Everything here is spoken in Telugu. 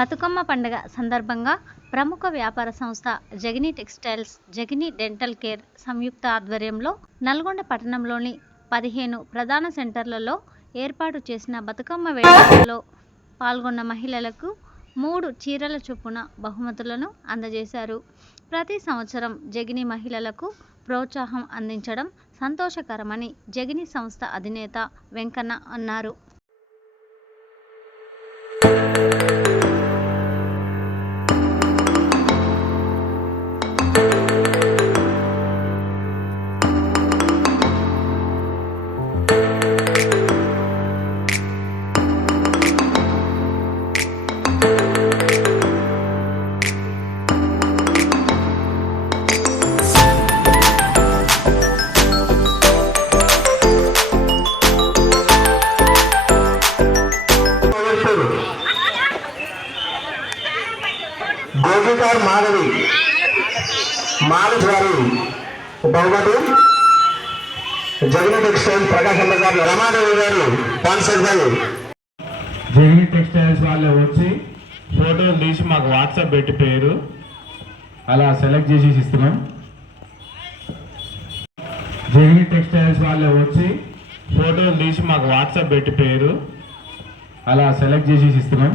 బతుకమ్మ పండుగ సందర్భంగా ప్రముఖ వ్యాపార సంస్థ జగిని టెక్స్టైల్స్, జగిని డెంటల్ కేర్ సంయుక్త ఆధ్వర్యంలో నల్గొండ పట్టణంలోని 15 ప్రధాన సెంటర్లలో ఏర్పాటు చేసిన బతుకమ్మ వేడుకల్లో పాల్గొన్న మహిళలకు 3 చీరల చొప్పున బహుమతులను అందజేశారు. ప్రతి సంవత్సరం జగిని మహిళలకు ప్రోత్సాహం అందించడం సంతోషకరమని జగిని సంస్థ అధినేత వెంకన్న అన్నారు. గోపికార్ మాధవి మాలిక్ గారు బహుమతి, జగిని టెక్స్టైల్ ప్రకాశం బజార్ రమాదేవి గారు స్పాన్సర్ బై జగిని టెక్స్టైల్స్ వాళ్ళు వచ్చి ఫోటోలు తీసి మాకు వాట్సాప్ పెట్టి పేరు అలా సెలెక్ట్ చేసి ఇస్తున్నాం. జగిని టెక్స్టైల్స్ వాళ్ళు వచ్చి ఫోటోలు తీసి మాకు వాట్సాప్ పెట్టి పేరు అలా సెలెక్ట్ చేసి ఇస్తున్నాం.